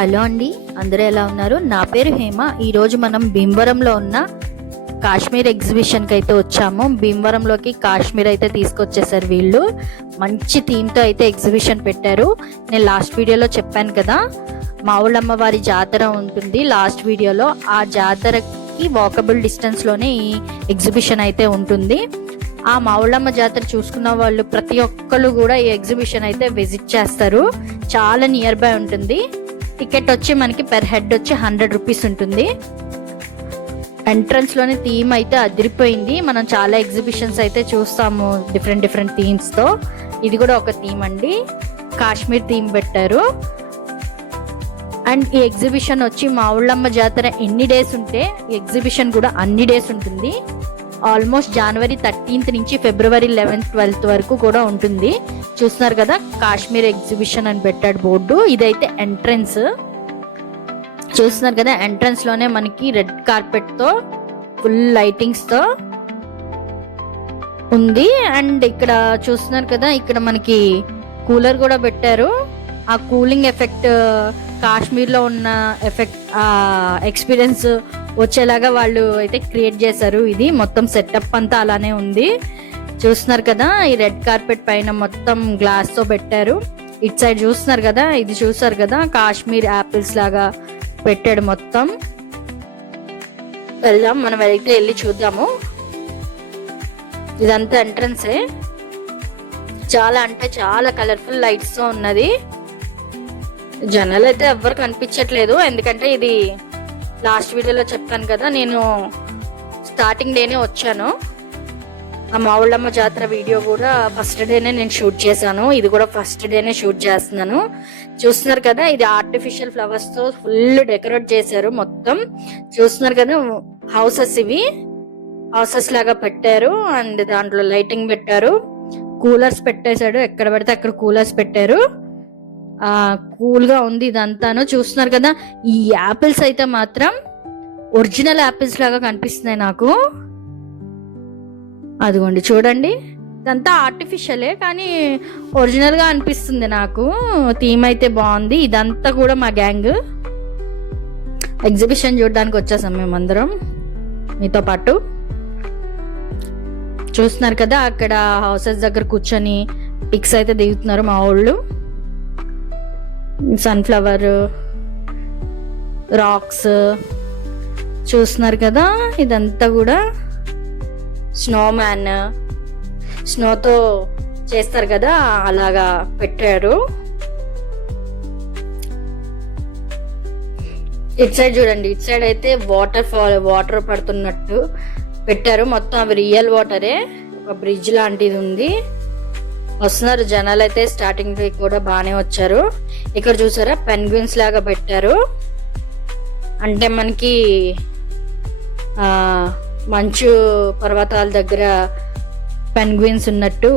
Hello అండి, అందరూ ఎలా ఉన్నారు? నా పేరు హేమ. ఈరోజు మనం భీమవరంలో ఉన్న కాశ్మీర్ ఎగ్జిబిషన్కి అయితే వచ్చాము. భీమవరంలోకి కాశ్మీర్ అయితే తీసుకొచ్చేసారు వీళ్ళు. మంచి థీమ్తో అయితే ఎగ్జిబిషన్ పెట్టారు. నేను లాస్ట్ వీడియోలో చెప్పాను కదా, మా ఊళ్ళమ్మ వారి జాతర ఉంటుంది లాస్ట్ వీడియోలో. ఆ జాతరకి వాకబుల్ డిస్టెన్స్లోనే ఈ ఎగ్జిబిషన్ అయితే ఉంటుంది. ఆ మా ఊళ్ళమ్మ జాతర చూసుకున్న వాళ్ళు ప్రతి ఒక్కరు కూడా ఈ ఎగ్జిబిషన్ అయితే విజిట్ చేస్తారు. చాలా నియర్ బై ఉంటుంది. టికెట్ వచ్చి మనకి పెర్ హెడ్ వచ్చి 100 రూపీస్ ఉంటుంది. ఎంట్రన్స్ లోనే థీమ్ అయితే అదిరిపోయింది. మనం చాలా ఎగ్జిబిషన్స్ అయితే చూస్తాము డిఫరెంట్ థీమ్స్ తో. ఇది కూడా ఒక థీమ్ అండి, కాశ్మీర్ థీమ్ పెట్టారు. అండ్ ఈ ఎగ్జిబిషన్ వచ్చి మా ఊళ్ళమ్మ జాతర ఎన్ని డేస్ ఉంటే ఈ ఎగ్జిబిషన్ కూడా అన్ని డేస్ ఉంటుంది. ఆల్మోస్ట్ జనవరి 13th నుంచి ఫిబ్రవరి 11th 12th వరకు కూడా ఉంటుంది. చూస్తున్నారు కదా, కాశ్మీర్ ఎగ్జిబిషన్ అని పెట్టాడు బోర్డు. ఇదైతే ఎంట్రన్స్. చూస్తున్నారు కదా, ఎంట్రన్స్ లోనే మనకి రెడ్ కార్పెట్ తో ఫుల్ లైటింగ్స్ తో ఉంది. అండ్ ఇక్కడ చూస్తున్నారు కదా, ఇక్కడ మనకి కూలర్ కూడా పెట్టారు. ఆ కూలింగ్ ఎఫెక్ట్, కాశ్మీర్ లో ఉన్న ఎఫెక్ట్, ఎక్స్పీరియన్స్ వచ్చేలాగా వాళ్ళు అయితే క్రియేట్ చేశారు. ఇది మొత్తం సెటప్ అంతా అలానే ఉంది. చూస్తున్నారు కదా, ఈ రెడ్ కార్పెట్ పైన మొత్తం గ్లాస్ తో పెట్టారు. ఇటు సైడ్ చూస్తున్నారు కదా, ఇది చూసారు కదా, కాశ్మీర్ యాపిల్స్ లాగా పెట్టాడు మొత్తం. వెళ్దాం, మనం అయితే వెళ్ళి చూద్దాము. ఇదంతా ఎంట్రన్సే. చాలా అంటే చాలా కలర్ఫుల్ లైట్స్ తో ఉన్నది. జనాలు అయితే ఎవ్వరు కనిపించట్లేదు, ఎందుకంటే ఇది లాస్ట్ వీడియోలో చెప్పాను కదా, నేను స్టార్టింగ్ డేనే వచ్చాను. ఆ మా ఊళ్ళమ్మ జాతర వీడియో కూడా ఫస్ట్ డేనే నేను షూట్ చేశాను. ఇది కూడా ఫస్ట్ డేనే షూట్ చేస్తున్నాను. చూస్తున్నారు కదా, ఇది ఆర్టిఫిషియల్ ఫ్లవర్స్ తో ఫుల్ డెకరేట్ చేశారు మొత్తం. చూస్తున్నారు కదా, హౌసెస్, ఇవి హౌసెస్ లాగా పెట్టారు. అండ్ దాంట్లో లైటింగ్ పెట్టారు, కూలర్స్ పెట్టేశాడు. ఎక్కడ పడితే అక్కడ కూలర్స్ పెట్టారు. కూల్ గా ఉంది ఇదంతాను. చూస్తున్నారు కదా, ఈ యాపిల్స్ అయితే మాత్రం ఒరిజినల్ యాపిల్స్ లాగా కనిపిస్తున్నాయి నాకు. అదిగోండి చూడండి, ఇదంతా ఆర్టిఫిషియలే కానీ ఒరిజినల్ గా అనిపిస్తుంది నాకు. థీమ్ అయితే బాగుంది. ఇదంతా కూడా మా గ్యాంగ్ ఎగ్జిబిషన్ చూడడానికి వచ్చేసాం మేమందరం మీతో పాటు. చూస్తున్నారు కదా, అక్కడ హౌసెస్ దగ్గర కూర్చొని పిక్స్ అయితే దిగుతున్నారు మా వాళ్ళు. సన్ఫ్లవర్, రాక్స్ చూస్తున్నారు కదా, ఇదంతా కూడా స్నో మ్యాన్, స్నోతో చేస్తారు కదా, అలాగా పెట్టారు. ఇటు సైడ్ చూడండి, ఇటు సైడ్ అయితే వాటర్ పడుతున్నట్టు పెట్టారు. మొత్తం అవి రియల్ వాటరే. ఒక బ్రిడ్జ్ లాంటిది ఉంది. వస్తున్నారు జనాలు అయితే. స్టార్టింగ్ కూడా బాగానే వచ్చారు. ఇక్కడ చూసారా, పెన్గ్విన్స్ లాగా పెట్టారు. అంటే మనకి మంచు పర్వతాల దగ్గర పెన్గ్విన్స్ ఉన్నట్టు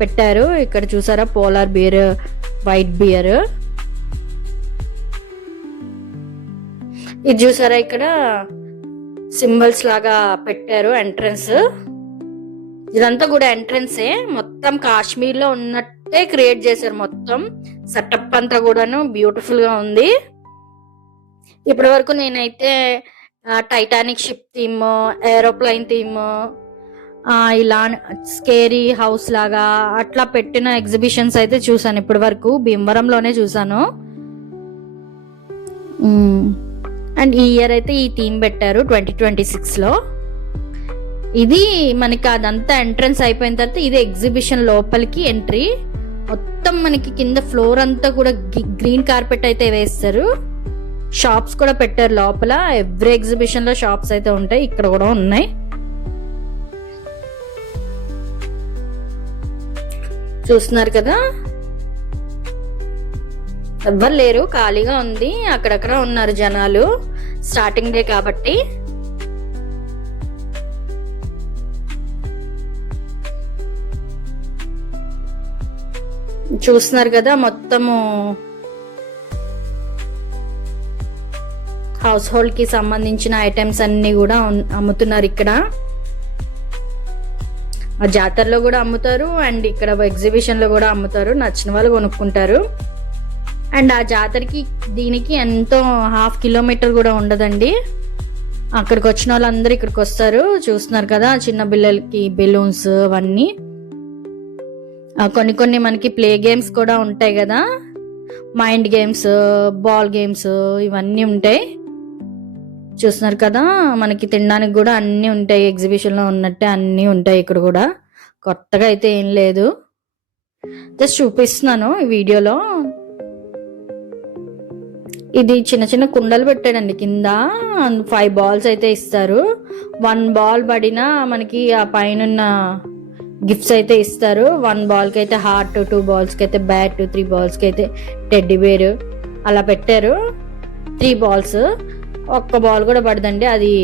పెట్టారు. ఇక్కడ చూసారా, పోలార్ బియర్, వైట్ బియర్. ఇది చూసారా, ఇక్కడ సింబల్స్ లాగా పెట్టారు ఎంట్రన్స్. ఇదంతా కూడా ఎంట్రన్సే. మొత్తం కాశ్మీర్ లో ఉన్నట్టే క్రియేట్ చేశారు. మొత్తం సెటప్ అంతా కూడాను బ్యూటిఫుల్ గా ఉంది. ఇప్పటి వరకు నేనైతే Titanic ship theme, aeroplane theme, ఇలా స్కేరీ హౌస్ లాగా అట్లా పెట్టిన ఎగ్జిబిషన్స్ అయితే చూసాను. ఇప్పటి వరకు భీమవరంలోనే చూసాను. అండ్ ఈ ఇయర్ అయితే ఈ థీమ్ పెట్టారు 2026 లో. ఇది మనకి అదంతా ఎంట్రన్స్ అయిపోయిన తర్వాత ఇది ఎగ్జిబిషన్ లోపలికి ఎంట్రీ. మొత్తం మనకి కింద ఫ్లోర్ అంతా కూడా గ్రీన్ కార్పెట్ అయితే వేస్తారు. షాప్స్ కూడా పెట్టారు లోపల. ఎవ్రీ ఎగ్జిబిషన్ లో షాప్స్ అయితే ఉంటాయి, ఇక్కడ కూడా ఉన్నాయి. చూస్తున్నారు కదా, ఎవ్వరు లేరు, ఖాళీగా ఉంది. అక్కడక్కడ ఉన్నారు జనాలు, స్టార్టింగ్ డే కాబట్టి. చూస్తున్నారు కదా, మొత్తము హౌస్ హోల్డ్ కి సంబంధించిన ఐటమ్స్ అన్ని కూడా అమ్ముతున్నారు ఇక్కడ. ఆ జాతరలో కూడా అమ్ముతారు అండ్ ఇక్కడ ఎగ్జిబిషన్ లో కూడా అమ్ముతారు. నచ్చిన వాళ్ళు కొనుక్కుంటారు. అండ్ ఆ జాతరకి దీనికి ఎంతో 1/2 కిలోమీటర్ కూడా ఉండదండి. అక్కడికి వచ్చిన వాళ్ళందరూ ఇక్కడికి వస్తారు. చూస్తున్నారు కదా చిన్న పిల్లలకి బెలూన్స్ అవన్నీ. కొన్ని మనకి ప్లే గేమ్స్ కూడా ఉంటాయి కదా, మైండ్ గేమ్స్, బాల్ గేమ్స్ ఇవన్నీ ఉంటాయి. చూస్తున్నారు కదా మనకి తినడానికి కూడా అన్నీ ఉంటాయి. ఎగ్జిబిషన్లో ఉన్నట్టే అన్నీ ఉంటాయి ఇక్కడ కూడా. కొత్తగా అయితే ఏం లేదు, జస్ట్ చూపిస్తున్నాను ఈ వీడియోలో. ఇది చిన్న చిన్న కుండలు పెట్టాడండి కింద. 5 బాల్స్ అయితే ఇస్తారు. 1 బాల్ పడినా మనకి ఆ పైన గిఫ్ట్స్ అయితే ఇస్తారు. 1 బాల్కి అయితే హార్ట్, 2 బాల్స్కి అయితే బ్యాట్, 3 బాల్స్కి అయితే టెడ్డీ బేర్ అలా పెట్టారు. 3 బాల్స్, ఒక్క బాల్ కూడా పడదండి, అది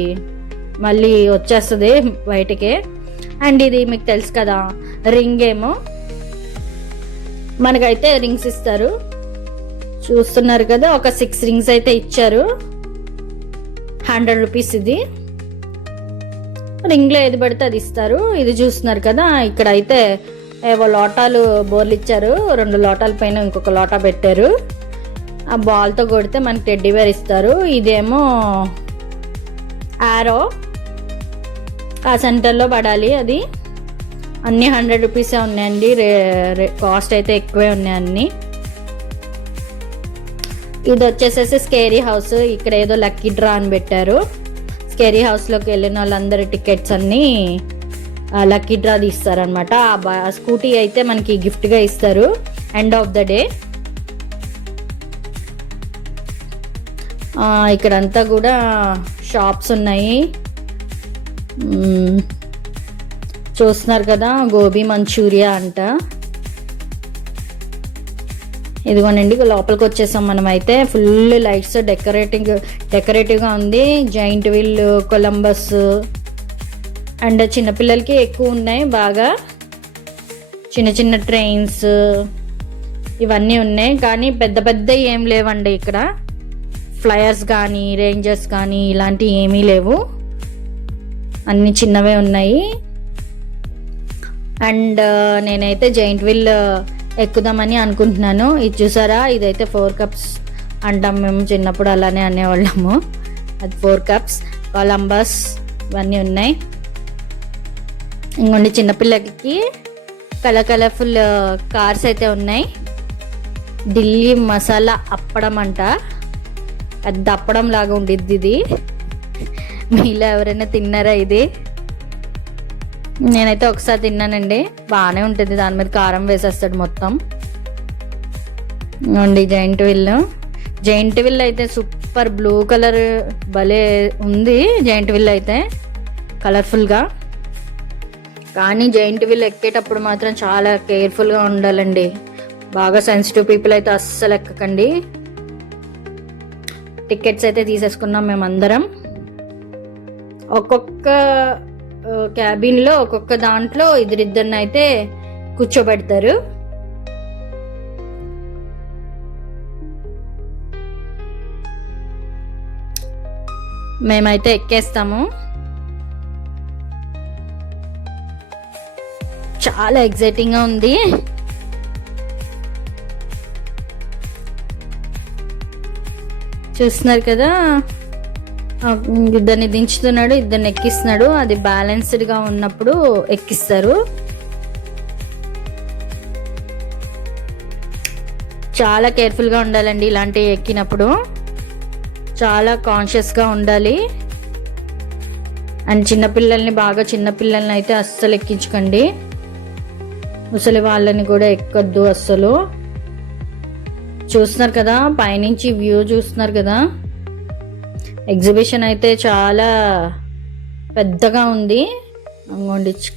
మళ్ళీ వచ్చేస్తుంది బయటకే. అండ్ ఇది మీకు తెలుసు కదా రింగ్ ఏమో, మనకైతే రింగ్స్ ఇస్తారు. చూస్తున్నారు కదా ఒక 6 రింగ్స్ అయితే ఇచ్చారు. 100 రూపీస్ ఇది. రింగ్లో ఏది పడితే అది ఇస్తారు. ఇది చూస్తున్నారు కదా ఇక్కడ అయితే ఏవో లోటాలు బోర్లు ఇచ్చారు. 2 లోటాల పైన ఇంకొక లోటా పెట్టారు. ఆ బాల్తో కొడితే మనకి టెడ్డీ బేర్ ఇస్తారు. ఇదేమో ఆరో, ఆ సెంటర్లో పడాలి అది. అన్నీ 100 రూపీసే ఉన్నాయండి. కాస్ట్ అయితే ఎక్కువే ఉన్నాయి అన్నీ. ఇది వచ్చేసేసి స్కేరీ హౌస్. ఇక్కడ ఏదో లక్కీ డ్రా అని పెట్టారు. స్కేరీ హౌస్లోకి వెళ్ళిన వాళ్ళందరి టికెట్స్ అన్నీ లక్కీ డ్రా తీస్తారనమాట. ఆ స్కూటీ అయితే మనకి గిఫ్ట్గా ఇస్తారు ఎండ్ ఆఫ్ ద డే. ఇక్కడంతా కూడా షాప్స్ ఉన్నాయి. చూస్తున్నారు కదా గోబీ మంచూరియా అంట. ఇదిగోనండి లోపలికి వచ్చేసాం మనం అయితే. ఫుల్ లైట్స్ డెకరేటివ్గా ఉంది. జైంట్ వీల్, కొలంబస్ అండ్ చిన్నపిల్లలకి ఎక్కువ ఉన్నాయి బాగా. చిన్న చిన్న ట్రైన్స్ ఇవన్నీ ఉన్నాయి, కానీ పెద్ద పెద్ద ఏం లేవండి ఇక్కడ. ఫ్లయర్స్ కానీ రేంజర్స్ కానీ ఇలాంటివి ఏమీ లేవు, అన్నీ చిన్నవే ఉన్నాయి. అండ్ నేనైతే జైంట్ వీల్ ఎక్కుదామని అనుకుంటున్నాను. ఇది చూసారా, ఇదైతే 4 కప్స్ అంటాం మేము చిన్నప్పుడు, అలానే అనేవాళ్ళము. అది 4 కప్స్. కొలంబస్ ఇవన్నీ ఉన్నాయి. ఇంకొండి చిన్నపిల్లలకి కలర్ఫుల్ కార్స్ అయితే ఉన్నాయి. ఢిల్లీ మసాలా అప్పడం అంట, పెద్ద అప్పడం లాగా ఉండిద్ది ఇది. మీలో ఎవరైనా తిన్నారా ఇది? నేనైతే ఒకసారి తిన్నానండి, బాగానే ఉంటుంది. దాని మీద కారం వేసేస్తాడు మొత్తం. అండి జైంట్ వీల్ అయితే సూపర్ బ్లూ కలర్ భలే ఉంది. జైంట్ వీల్ అయితే కలర్ఫుల్గా. కానీ జైంట్ వీల్ ఎక్కేటప్పుడు మాత్రం చాలా కేర్ఫుల్గా ఉండాలండి. బాగా సెన్సిటివ్ పీపుల్ అయితే అస్సలు ఎక్కకండి. టికెట్స్ అయితే తీసేసుకున్నాం మేమందరం. ఒక్కొక్క క్యాబిన్లో ఒక్కొక్క దాంట్లో ఇద్దరిద్దరిని అయితే కూర్చోబెడతారు. మేమైతే ఎక్కేస్తాము. చాలా ఎగ్జైటింగ్గా ఉంది. చూస్తున్నారు కదా, ఇద్దరిని దించుతున్నాడు, ఇద్దరిని ఎక్కిస్తున్నాడు. అది బ్యాలెన్స్డ్గా ఉన్నప్పుడు ఎక్కిస్తారు. చాలా కేర్ఫుల్గా ఉండాలండి ఇలాంటివి ఎక్కినప్పుడు, చాలా కాన్షియస్గా ఉండాలి. అండ్ చిన్నపిల్లల్ని అయితే అస్సలు ఎక్కించకండి. ముసలి వాళ్ళని కూడా ఎక్కొద్దు అస్సలు. చూస్తున్నారు కదా పైనుంచి వ్యూ చూస్తున్నారు కదా. ఎగ్జిబిషన్ అయితే చాలా పెద్దగా ఉంది,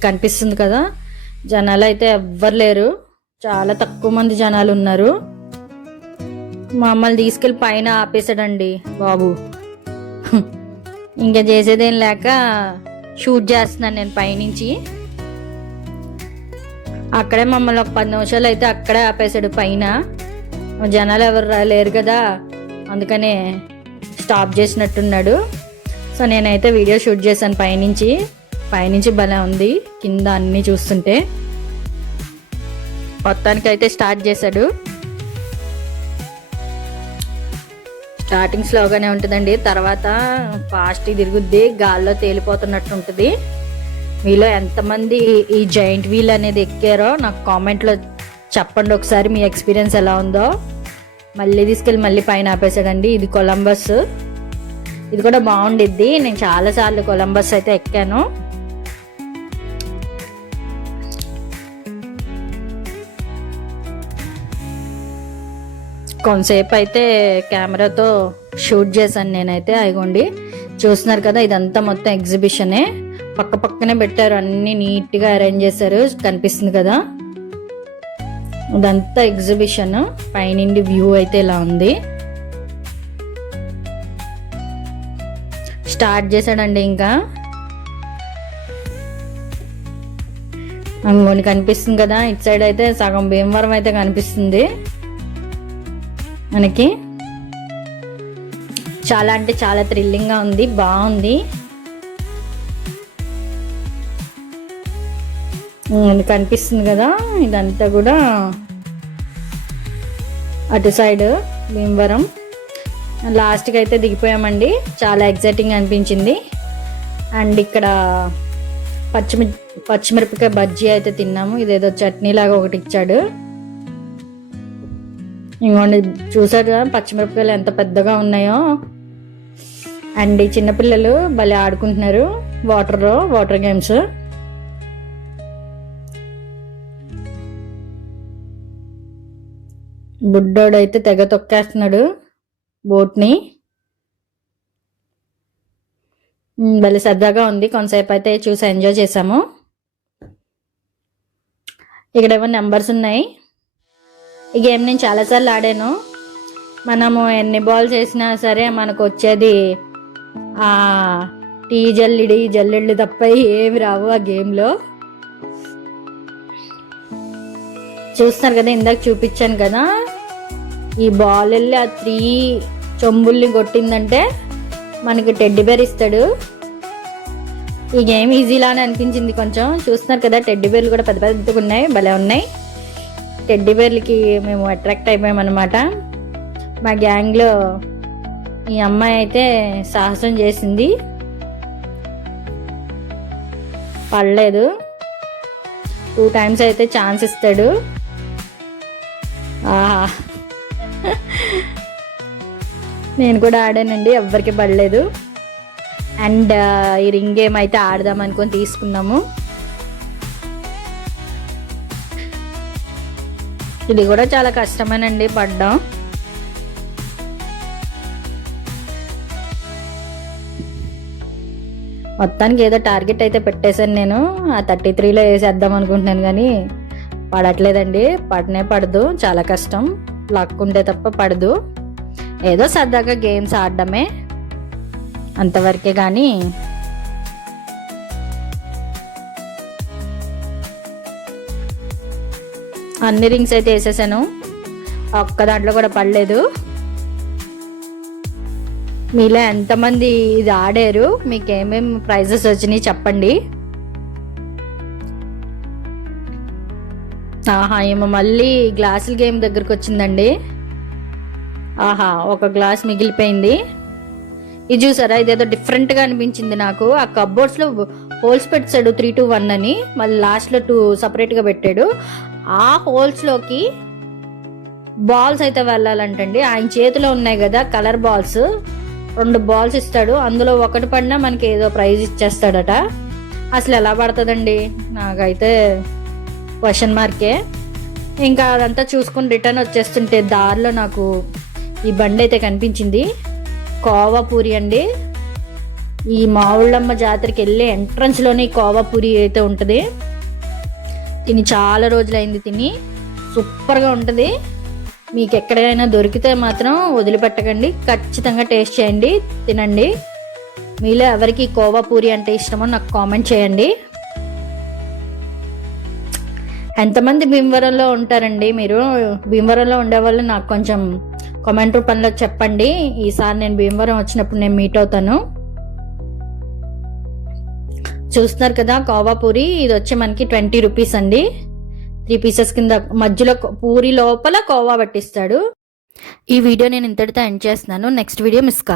కనిపిస్తుంది కదా. జనాలు అయితే ఎవ్వరు లేరు, చాలా తక్కువ మంది జనాలు ఉన్నారు. మమ్మల్ని తీసుకెళ్ళి పైన ఆపేసాడండి బాబు. ఇంకా చేసేదేం లేక షూట్ చేస్తున్నాను నేను పైనుంచి. అక్కడే మమ్మల్ని ఒక 10 నిమిషాలు అయితే అక్కడే ఆపేసాడు పైన. జనాలు ఎవరు లేరు కదా, అందుకనే స్టాప్ చేసినట్టున్నాడు. సో నేనైతే వీడియో షూట్ చేశాను పైనుంచి భలే ఉంది కింద అన్నీ చూస్తుంటే. మొత్తానికైతే స్టార్ట్ చేశాడు. స్టార్టింగ్ స్లోగానే ఉంటుందండి, తర్వాత ఫాస్ట్ తిరుగుద్ది, గాల్లో తేలిపోతున్నట్టు ఉంటుంది. మీలో ఎంతమంది ఈ జైంట్ వీల్ అనేది ఎక్కారో నాకు కామెంట్లో చెప్పండి ఒకసారి, మీ ఎక్స్పీరియన్స్ ఎలా ఉందో. మళ్ళీ తీసుకెళ్ళి మళ్ళీ పైన ఆపేసాడండి. ఇది కొలంబస్, ఇది కూడా బాగుండిద్ది. నేను చాలాసార్లు కొలంబస్ అయితే ఎక్కాను. కొంతసేపు అయితే కెమెరాతో షూట్ చేశాను నేనైతే. అయిగోండి చూస్తున్నారు కదా, ఇదంతా మొత్తం ఎగ్జిబిషనే. పక్క పక్కనే పెట్టారు, అన్ని నీట్గా అరేంజ్ చేశారు, కనిపిస్తుంది కదా. ఇదంతా ఎగ్జిబిషన్. పైనుండి వ్యూ అయితే ఇలా ఉంది. స్టార్ట్ చేశాడండి. ఇంకా అంగోని కనిపిస్తుంది కదా, ఇటు సైడ్ అయితే సగం భీమవరం అయితే కనిపిస్తుంది మనకి. చాలా అంటే చాలా థ్రిల్లింగ్ గా ఉంది, బాగుంది. కనిపిస్తుంది కదా, ఇదంతా కూడా అటు సైడ్ భీమవరం. లాస్ట్కి అయితే దిగిపోయామండి, చాలా ఎగ్జైటింగ్ అనిపించింది. అండ్ ఇక్కడ పచ్చిమిరపకాయ బజ్జీ అయితే తిన్నాము. ఇదేదో చట్నీ లాగా ఒకటి ఇచ్చాడు. ఇంకోండి చూసారు కదా పచ్చిమిరపకాయలు ఎంత పెద్దగా ఉన్నాయో. అండ్ ఈ చిన్నపిల్లలు భలే ఆడుకుంటున్నారు వాటర్ గేమ్స్. బుడ్డోడు అయితే తెగ తొక్కేస్తున్నాడు బోట్ని. భలే సరదాగా ఉంది. కొంతసేపు అయితే చూసి ఎంజాయ్ చేసాము. ఇక్కడేమో నెంబర్స్ ఉన్నాయి. ఈ గేమ్ నేను చాలాసార్లు ఆడాను. మనము ఎన్ని బాల్స్ వేసినా సరే మనకు వచ్చేది ఆ టీ జల్లెళ్ళు తప్ప ఏమి రావు ఆ గేమ్లో. చూస్తున్నారు కదా, ఇందాక చూపించాను కదా, ఈ బాల్ వెళ్ళి ఆ 3 చెంబుల్ని కొట్టిందంటే మనకి టెడ్డీ బేర్ ఇస్తాడు. ఈ గేమ్ ఈజీలానే అనిపించింది కొంచెం. చూస్తున్నారు కదా, టెడ్డీ బేర్లు కూడా పెద్ద పెద్దగా ఉన్నాయి, భలే ఉన్నాయి. టెడ్డీ బేర్లకి మేము అట్రాక్ట్ అయిపోయాం అనమాట. మా గ్యాంగ్లో ఈ అమ్మాయి అయితే సాహసం చేసింది, పడలేదు. 2 times అయితే ఛాన్స్ ఇస్తాడు. ఆహా, నేను కూడా ఆడానండి, ఎవ్వరికి పడలేదు. అండ్ ఈ రింగ్ గేమ్ అయితే ఆడదాం అనుకొని తీసుకున్నాము. ఇది కూడా చాలా కష్టమేనండి పడ్డం. మొత్తానికి ఏదో టార్గెట్ అయితే పెట్టేశాను నేను. ఆ 33లో వేసేద్దాం అనుకుంటున్నాను కానీ పడట్లేదండి. పడదు, చాలా కష్టం. లాక్కుంటే తప్ప పడదు. ఏదో సరదాగా గేమ్స్ ఆడడమే అంతవరకే. కానీ అన్ని రింగ్స్ అయితే వేసేసాను, ఒక్క దాంట్లో కూడా పడలేదు. మీలో ఎంతమంది ఇది ఆడారు, మీకు ఏమేమి ప్రైజెస్ వచ్చినాయి చెప్పండి. ఆహా, ఏమో మళ్ళీ గ్లాసుల గేమ్ దగ్గరకు వచ్చిందండి. ఆహా, ఒక గ్లాస్ మిగిలిపోయింది. ఇది చూసారా, ఇదేదో డిఫరెంట్గా అనిపించింది నాకు. ఆ కబ్బోర్డ్స్లో హోల్స్ పెట్టాడు 3 to 1 అని, మళ్ళీ లాస్ట్లో 2 సపరేట్గా పెట్టాడు. ఆ హోల్స్లోకి బాల్స్ అయితే వెళ్ళాలంటండి. ఆయన చేతిలో ఉన్నాయి కదా కలర్ బాల్స్, 2 బాల్స్ ఇస్తాడు. అందులో ఒకటి పడినా మనకి ఏదో ప్రైజ్ ఇచ్చేస్తాడట. అసలు ఎలా పడుతుందండి, నాకైతే క్వశ్చన్ మార్కే. ఇంకా అదంతా చూసుకుని రిటర్న్ వచ్చేస్తుంటే దారిలో నాకు ఈ బండి అయితే కనిపించింది. కోవా పూరి అండి. ఈ మావుళ్ళమ్మ జాతరకి వెళ్ళే ఎంట్రన్స్లోనే ఈ కోవా పూరి అయితే ఉంటుంది. తిని చాలా రోజులైంది తిని, సూపర్గా ఉంటుంది. మీకు ఎక్కడైనా దొరికితే మాత్రం వదిలిపెట్టకండి, ఖచ్చితంగా టేస్ట్ చేయండి, తినండి. మీలో ఎవరికి కోవా పూరి అంటే ఇష్టమో నాకు కామెంట్ చేయండి. ఎంతమంది భీమవరంలో ఉంటారండి మీరు? భీమవరంలో ఉండేవాళ్ళు నాకు కొంచెం కామెంట్ రూపంలో చెప్పండి. ఈసారి నేను భీమవరం వచ్చినప్పుడు నేను మీట్ అవుతాను. చూస్తున్నారు కదా కోవా పూరి, ఇది వచ్చి మనకి 20 రూపీస్ అండి. 3 pieces కింద మధ్యలో పూరి లోపల కోవా పట్టిస్తాడు. ఈ వీడియో నేను ఇంతటితో ఎండ్ చేస్తున్నాను. నెక్స్ట్ వీడియో మిస్ కాకండి.